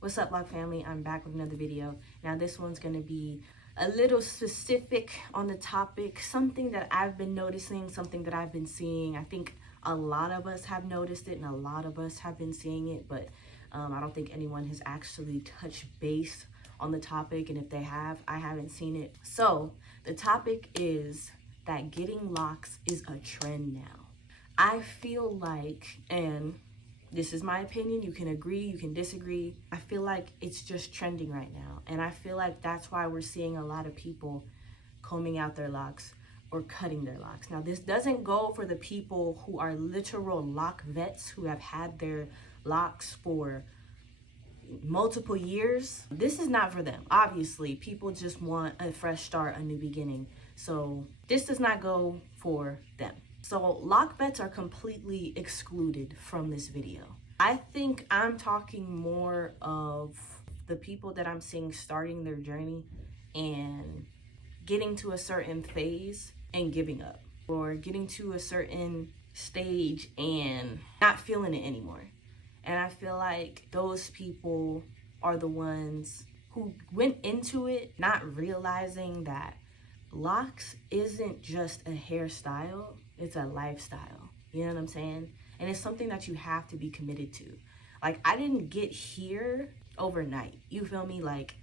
What's up, Loc family? I'm back with another video. Now this one's gonna be a little specific on the topic, something that I've been noticing, something that I've been seeing. I think a lot of us have noticed it and a lot of us have been seeing it, but I don't think anyone has actually touched base on the topic, and if they have, I haven't seen it. So the topic is that getting locks is a trend now. I feel like, and this is my opinion, you can agree, you can disagree, I feel like it's just trending right now. And I feel like that's why we're seeing a lot of people combing out their locks or cutting their locks. Now, this doesn't go for the people who are literal lock vets who have had their locks for multiple years. This is not for them. Obviously, people just want a fresh start, a new beginning. So this does not go for them. So lock vets are completely excluded from this video. I think I'm talking more of the people that I'm seeing starting their journey and getting to a certain phase and giving up, or getting to a certain stage and not feeling it anymore. And I feel like those people are the ones who went into it not realizing that locks isn't just a hairstyle, it's a lifestyle. You know what I'm saying? And it's something that you have to be committed to. Like, I didn't get here overnight. You feel me? Like,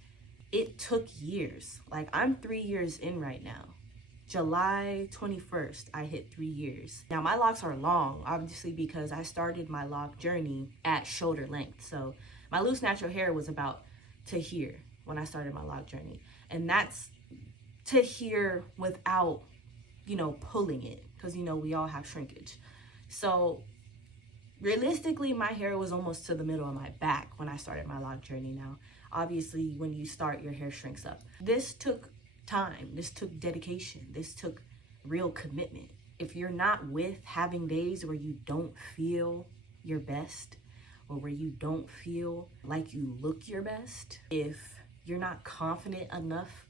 it took years. Like, I'm 3 years in right now. July 21st, I hit 3 years. Now, my locks are long, obviously, because I started my lock journey at shoulder length. So my loose natural hair was about to here when I started my lock journey. And that's to here without, pulling it, because, we all have shrinkage. So realistically, my hair was almost to the middle of my back when I started my lock journey. Now, obviously, when you start, your hair shrinks up. This took time. This took dedication. This took real commitment. If you're not with having days where you don't feel your best, or where you don't feel like you look your best, if you're not confident enough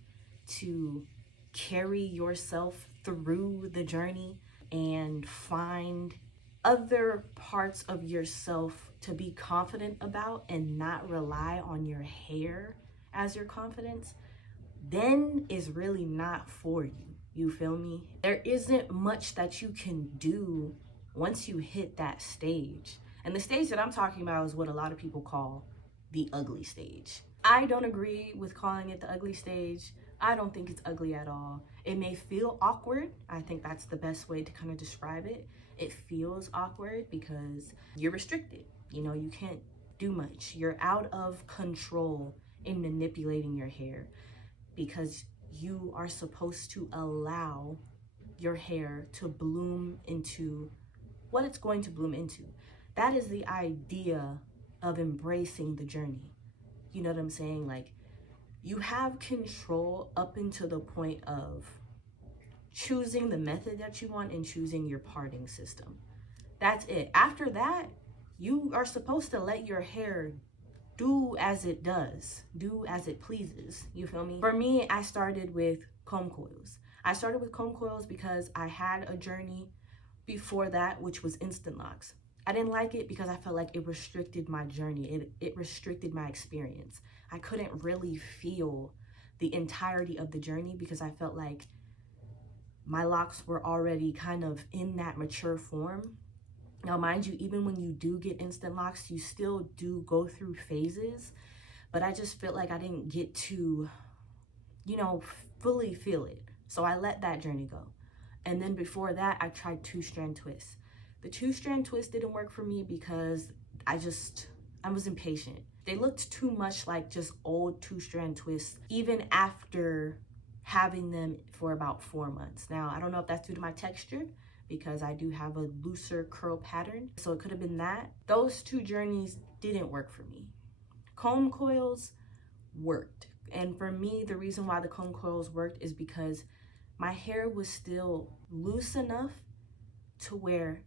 to carry yourself through the journey and find other parts of yourself to be confident about and not rely on your hair as your confidence, then it's really not for you. You feel me? There isn't much that you can do once you hit that stage. And the stage that I'm talking about is what a lot of people call the ugly stage. I don't agree with calling it the ugly stage. I don't think it's ugly at all. It may feel awkward. I think that's the best way to kind of describe it. It feels awkward because you're restricted. You can't do much. You're out of control in manipulating your hair because you are supposed to allow your hair to bloom into what it's going to bloom into. That is the idea of embracing the journey. You know what I'm saying? Like, you have control up until the point of choosing the method that you want and choosing your parting system. That's it. After that, you are supposed to let your hair do as it does, do as it pleases. You feel me? For me, I started with comb coils. I started with comb coils because I had a journey before that, which was instant locks. I didn't like it because I felt like it restricted my journey. It restricted my experience. I couldn't really feel the entirety of the journey because I felt like my locks were already kind of in that mature form. Now, mind you, even when you do get instant locks, you still do go through phases, but I just felt like I didn't get to, fully feel it. So I let that journey go. And then before that, I tried 2-strand twists. The 2-strand twist didn't work for me because I was impatient. They looked too much like just old 2-strand twists, even after having them for about 4 months. Now, I don't know if that's due to my texture, because I do have a looser curl pattern. So it could have been that. Those two journeys didn't work for me. Comb coils worked. And for me, the reason why the comb coils worked is because my hair was still loose enough to where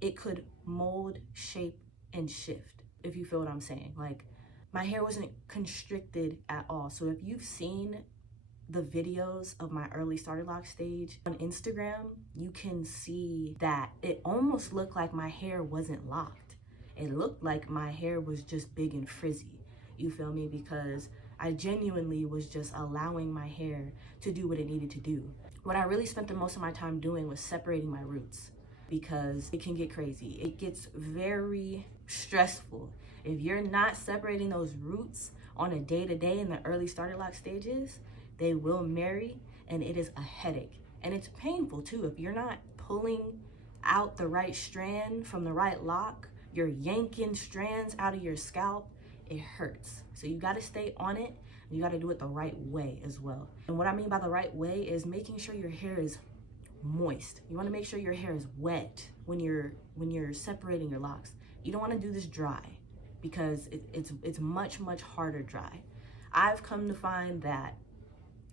it could mold, shape, and shift, if you feel what I'm saying. Like, my hair wasn't constricted at all. So if you've seen the videos of my early starter lock stage on Instagram, you can see that it almost looked like my hair wasn't locked. It looked like my hair was just big and frizzy. You feel me? Because I genuinely was just allowing my hair to do what it needed to do. What I really spent the most of my time doing was separating my roots, because it can get crazy. It gets very stressful. If you're not separating those roots on a day-to-day in the early starter lock stages, they will marry, and it is a headache. And it's painful too. If you're not pulling out the right strand from the right lock, you're yanking strands out of your scalp, it hurts. So you gotta stay on it, and you gotta do it the right way as well. And what I mean by the right way is making sure your hair is moist. You wanna make sure your hair is wet when you're separating your locks. You don't wanna do this dry, because it's much harder dry. I've come to find that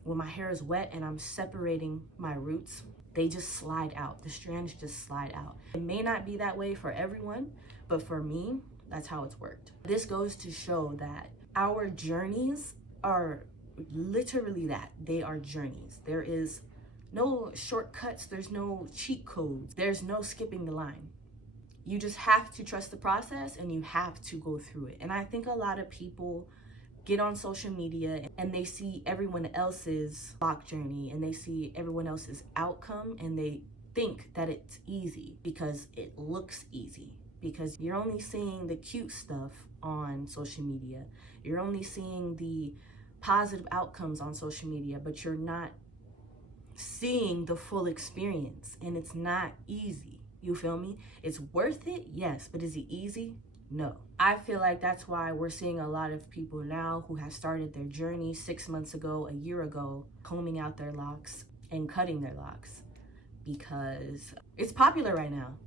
when my hair is wet and I'm separating my roots, they just slide out. The strands just slide out. It may not be that way for everyone, but for me, that's how it's worked. This goes to show that our journeys are literally that. They are journeys. There is no shortcuts. There's no cheat codes. There's no skipping the line. You just have to trust the process, and you have to go through it. And I think a lot of people get on social media and they see everyone else's lock journey, and they see everyone else's outcome, and they think that it's easy because it looks easy, because you're only seeing the cute stuff on social media. You're only seeing the positive outcomes on social media, but you're not seeing the full experience, and it's not easy. You feel me? It's worth it, yes, but is it easy? No. I feel like that's why we're seeing a lot of people now who have started their journey 6 months ago, a year ago, combing out their locks and cutting their locks, because it's popular right now.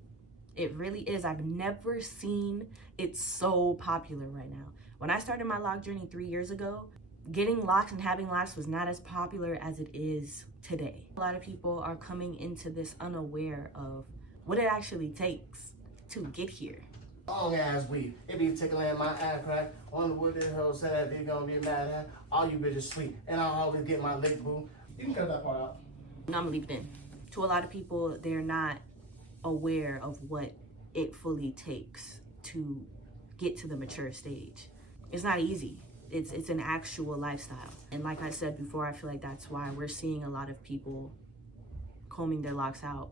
It really is. I've never seen it so popular right now. When I started my lock journey 3 years ago, getting locks and having locks was not as popular as it is today. A lot of people are coming into this unaware of what it actually takes to get here. Long ass weed. It be tickling my ass crack. Wonder what this hoe said they gonna be mad at. All you bitches sweet. And I always get my lick boo. You can cut that part out. I'm gonna leave it in. To a lot of people, they're not aware of what it fully takes to get to the mature stage. It's not easy. It's an actual lifestyle. And like I said before, I feel like that's why we're seeing a lot of people combing their locks out,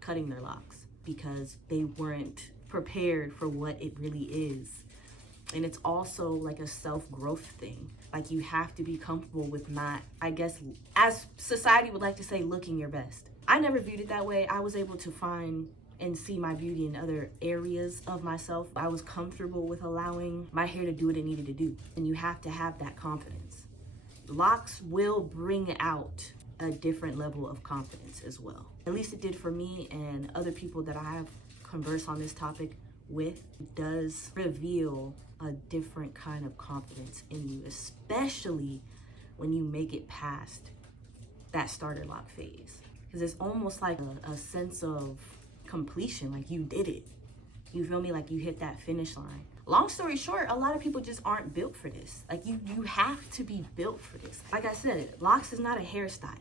cutting their locks, because they weren't prepared for what it really is. And it's also like a self-growth thing. Like, you have to be comfortable with not, I guess, as society would like to say, looking your best. I never viewed it that way. I was able to find and see my beauty in other areas of myself. I was comfortable with allowing my hair to do what it needed to do. And you have to have that confidence. Locks will bring out a different level of confidence as well. At least it did for me, and other people that I have conversed on this topic with. It does reveal a different kind of confidence in you, especially when you make it past that starter lock phase. Because it's almost like a sense of completion, like you did it. You feel me? Like you hit that finish line. Long story short, a lot of people just aren't built for this. Like you have to be built for this. Like I said, locks is not a hairstyle.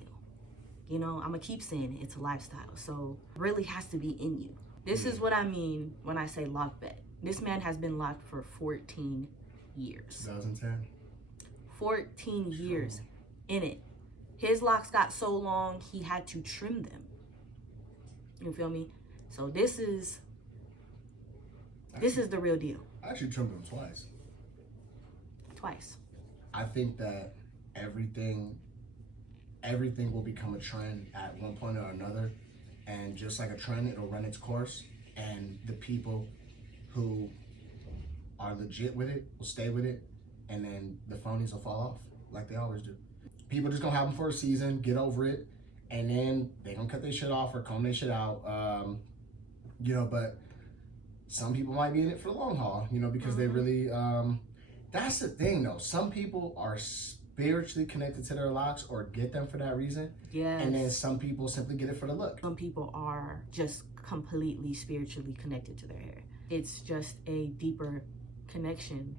You know, I'm gonna keep saying it, it's a lifestyle. So it really has to be in you. This is what I mean when I say lock vet. This man has been locked for 14 years. 2010. 14 years in it. His locks got so long, he had to trim them. You feel me? So this is the real deal. I actually trimmed them twice. Twice. I think that everything will become a trend at one point or another. And just like a trend, it'll run its course. And the people who are legit with it will stay with it. And then the phonies will fall off like they always do. People just gonna have them for a season, get over it. And then they gonna cut their shit off or comb their shit out. But some people might be in it for the long haul, because they really, that's the thing though. Some people are spiritually connected to their locks or get them for that reason. Yes. And then some people simply get it for the look. Some people are just completely spiritually connected to their hair. It's just a deeper connection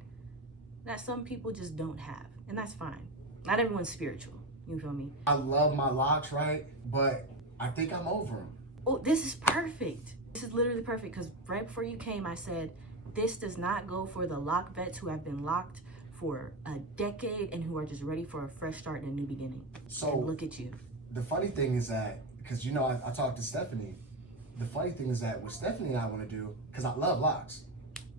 that some people just don't have. And that's fine. Not everyone's spiritual. You feel me? I love my locks, right? But I think I'm over them. Oh, this is perfect. This is literally perfect, because right before you came, I said, this does not go for the lock vets who have been locked for a decade and who are just ready for a fresh start and a new beginning. So and look at you. The funny thing is that, because I talked to Stephanie. The funny thing is that what Stephanie and I want to do, because I love locks,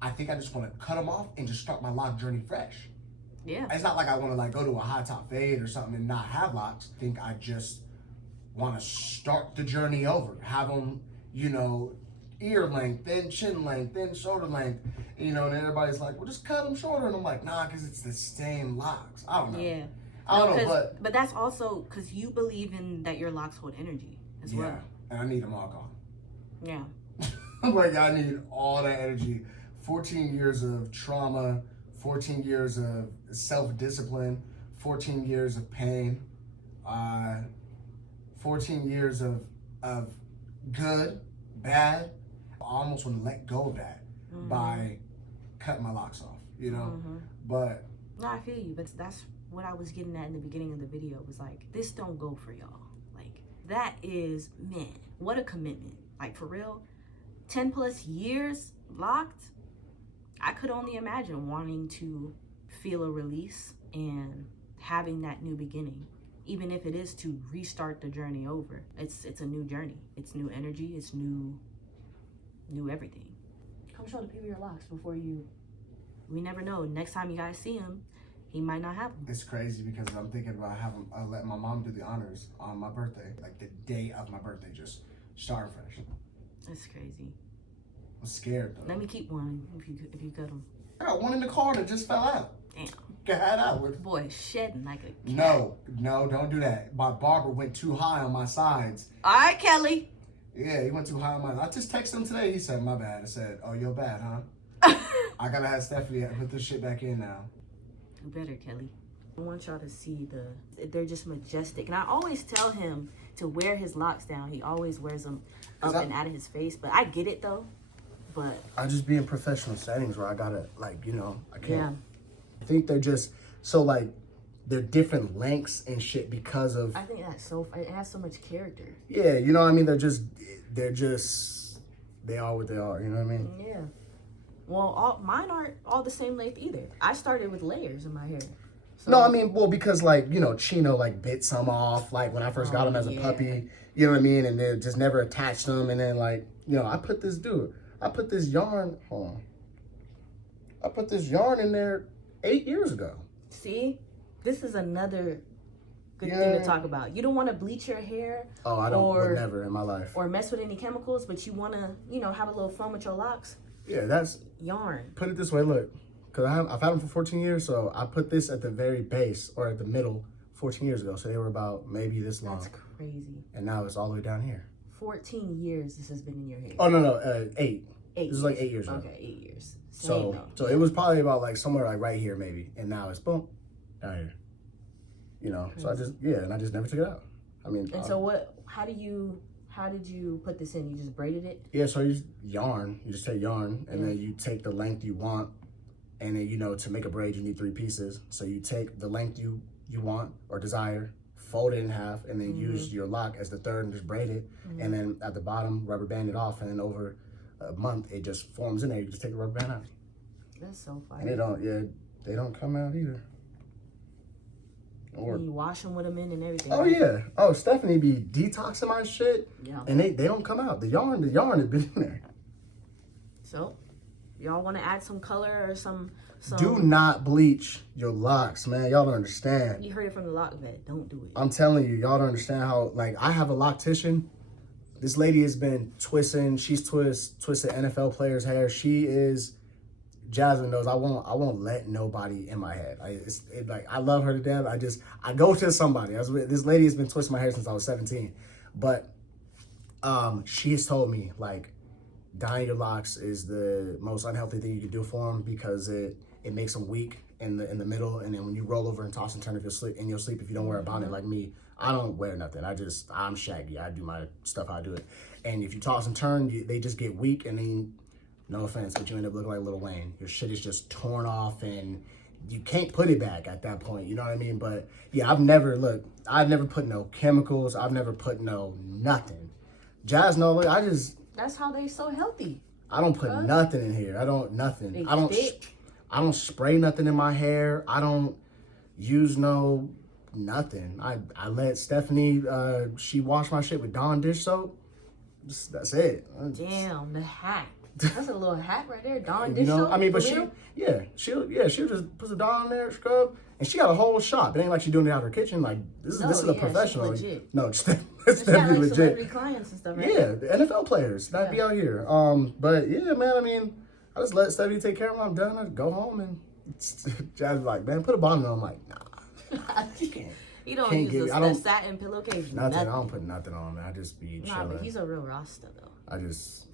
I think I just want to cut them off and just start my lock journey fresh. Yeah. It's not like I want to like go to a high top fade or something and not have locks. I think I just want to start the journey over. Have them, ear length, then chin length, then shoulder length. And everybody's like, well, just cut them shorter. And I'm like, nah, because it's the same locks. I don't know. Yeah. I don't know, but that's also because you believe in that your locks hold energy as well. Yeah, and I need them all gone. Yeah. I'm like, I need all that energy. 14 years of trauma, 14 years of self-discipline, 14 years of pain, 14 years of good, bad. I almost want to let go of that by cutting my locks off, But no, I feel you, but that's what I was getting at in the beginning of the video. Was like, this don't go for y'all. Like, that is, man, what a commitment. Like, for real, 10 plus years locked. I could only imagine wanting to feel a release and having that new beginning, even if it is to restart the journey over. It's a new journey. It's new energy. It's new everything. Come show the people your locks before you. We never know. Next time you guys see him, he might not have them. It's crazy because I'm thinking about having let my mom do the honors on my birthday, like the day of my birthday, just starting fresh. That's crazy. I'm scared though. Let me keep one if you cut them. I got one in the car that just fell out. Damn. Got out with. Boy, shedding like a cat. No, don't do that. My barber went too high on my sides. All right, Kelly. Yeah, he went too high on my. I just texted him today. He said, "My bad." I said, "Oh, you're bad, huh?" I gotta have Stephanie put this shit back in now. Do better, Kelly. I want y'all to see they're just majestic. And I always tell him to wear his locks down. He always wears them up and out of his face. But I get it though. But I just be in professional settings where I gotta I can't. Yeah. I think they're just so like they're different lengths and shit because of. I think it has so much character. Yeah, you know what I mean. They are what they are. You know what I mean? Yeah. Well, mine aren't all the same length either. I started with layers in my hair. So. No, I mean, well, because Chino bit some off when I first got him as a puppy. You know what I mean? And they just never attached them. And then I put this yarn. Hold on. I put this yarn in there 8 years ago. See, this is another good thing to talk about. You don't want to bleach your hair. Oh, I don't. Would never in my life. Or mess with any chemicals, but you want to, have a little fun with your locks. Yeah, that's yarn. Put it this way, look, because I've had them for 14 years, so I put this at the very base or at the middle 14 years ago. So they were about maybe this long. That's crazy. And now it's all the way down here. 14 years this has been in your hair. Oh no, 8. This is like 8 years ago. Okay, 8 years. Same so it was probably about somewhere right here maybe, and now it's boom down here. So I just never took it out. I mean. And so how did you put this in? You just braided it? Yeah, so you just yarn. You just take yarn, and then you take the length you want, and then to make a braid you need 3 pieces. So you take the length you want or desire, fold it in half, and then use your lock as the third and just braid it. And then at the bottom, rubber band it off, and then over a month it just forms in there. You just take the rubber band out. That's so fire. And they don't come out either. Or you wash them with them in and everything. Oh, right? Yeah. Oh, Stephanie be detoxing my shit. Yeah. And they don't come out. The yarn has been in there. So, y'all want to add some color or some... Do not bleach your locks, man. Y'all don't understand. You heard it from the lock vet. Don't do it. I'm telling you, y'all don't understand how... I have a loctician. This lady has been twisting. She's twisted NFL players' hair. She is... Jasmine knows I won't let nobody in my head. I love her to death. I go to somebody. This lady has been twisting my hair since I was 17, but she has told me dyeing your locks is the most unhealthy thing you can do for them because it makes them weak in the middle, and then when you roll over and toss and turn in your sleep if you don't wear a bonnet like me. I don't wear nothing. I'm shaggy. I do my stuff how I do it, and if you toss and turn, they just get weak, and then. No offense, but you end up looking like Lil Wayne. Your shit is just torn off and you can't put it back at that point. You know what I mean? But yeah, I've never put no chemicals. I've never put no nothing. Jazz, no, look, That's how they so healthy. I don't put nothing in here. I don't I don't spray nothing in my hair. I don't use no nothing. I let Stephanie, she washed my shit with Dawn dish soap. That's it. Damn, the hack. That's a little hack right there. Dawn dish You know, soap. I mean, but for real? she'll just put the Dawn in there, scrub, and she got a whole shop. It ain't like she doing it out her kitchen. Like this is a professional. Legit. No, it's She got definitely like legit. celebrity clients and stuff, right? Yeah, the NFL players that be out here. But yeah, man, I mean, I just let Stephanie take care of them. I'm done. I go home and Jazz like, man, put a bonnet on. I'm like, nah. You don't Can't use get- I the don't- satin pillowcase. Nothing. I don't put nothing on, man. I just be Nah, chilling. but he's a real Rasta though.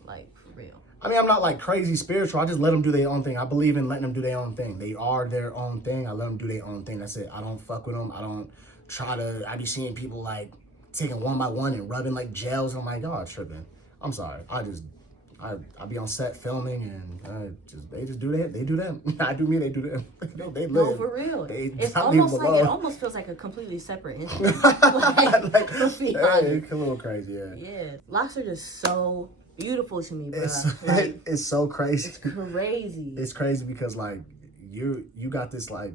Like for real. I mean, I'm not like crazy spiritual. I just let them do their own thing. I believe in letting them do their own thing. They are their own thing. I let them do their own thing. That's it. I don't fuck with them. I don't try to. I be seeing people like taking one by one and rubbing like gels. I'm like, oh, tripping. I'm sorry. I be on set filming and they just do that. They do them. I do me. They do them. They live. No, for real. It's almost like it almost feels like a completely separate incident. like, let's be yeah, honest. it's a little crazy. Yeah. Yeah, locks are just so beautiful to me, bro. It's so crazy. It's crazy. It's crazy because like you got this like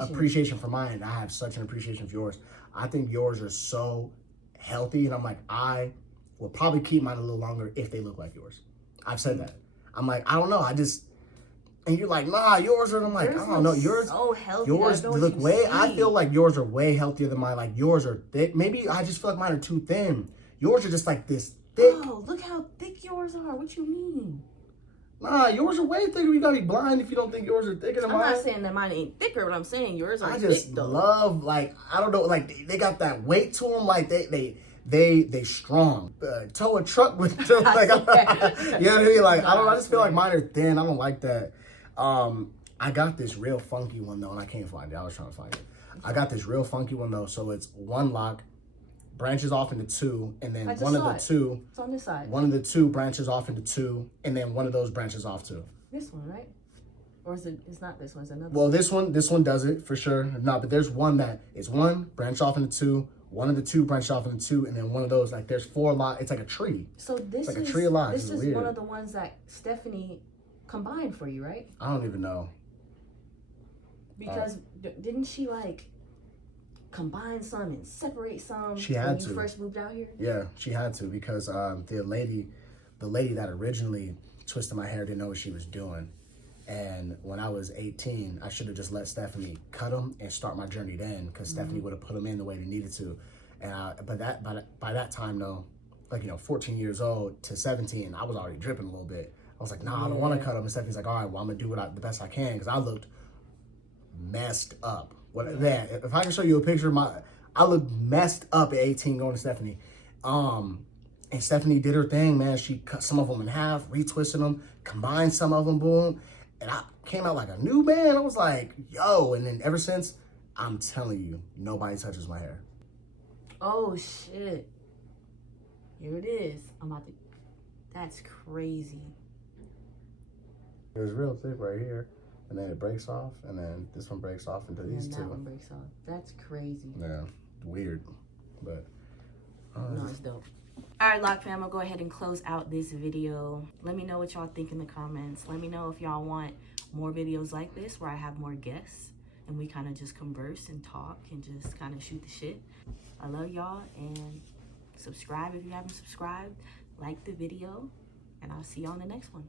appreciation for mine, and I have such an appreciation for yours. I think yours are so healthy, and I'm like, I will probably keep mine a little longer if they look like yours. I've said that. I'm like, I don't know. And you're like, nah, yours are. And I'm like, I don't know. Yours so healthy. Yours look way. I feel like yours are way healthier than mine. Like yours are thick. Maybe I just feel like mine are too thin. Yours are just like this thick. Oh, look how thick yours are. What you mean? Nah, yours are way thicker. You gotta be blind if you don't think yours are thicker than mine. I'm not saying that mine ain't thicker, but I'm saying yours are I thick, just though. love, like, I don't know, like they got that weight to them. Like they strong. Tow a truck with them. Like, you know what I mean? Like, I just feel like mine are thin. I don't like that. I got this real funky one though, and I can't find it. I was trying to find it. I got this real funky one though. So it's one lock, branches off into two, and then one of the two. It's on this side. One of the two branches off into two, and then one of those branches off too. This one, right? Or is it? It's not this one. It's another. Well, this one does it for sure. No, but there's one that is one branch off into two. One of the two branch off into two, and then one of those, like, there's four lots. It's like a tree. So this it's like is a tree of lots. This is weird. one of the ones that Stephanie combined for you, right? I don't even know. Because didn't she like combine some and separate some? She had when to. you first moved out here. Yeah, she had to because the lady that originally twisted my hair didn't know what she was doing. And when I was 18, I should have just let Stephanie cut them and start my journey then, because Stephanie would have put them in the way they needed to. And by that time though, like 14 years old to 17, I was already dripping a little bit. I was like, nah, I don't want to cut them. And Stephanie's like, all right, well, I'm gonna do the best I can, because I looked messed up. If I can show you a picture of I looked messed up at 18 going to Stephanie. And Stephanie did her thing, man. She cut some of them in half, retwisted them, combined some of them, boom. And I came out like a new man. I was like, yo. And then ever since, I'm telling you, nobody touches my hair. Oh, shit. Here it is. That's crazy. It was real thick right here. And then it breaks off. And then this one breaks off into these two. That one breaks off. That's crazy. Yeah, weird. But no, it's dope. All right, Loc fam, I'll go ahead and close out this video. Let me know what y'all think in the comments. Let me know if y'all want more videos like this where I have more guests and we kind of just converse and talk and just kind of shoot the shit. I love y'all, and subscribe if you haven't subscribed. Like the video, and I'll see you on the next one.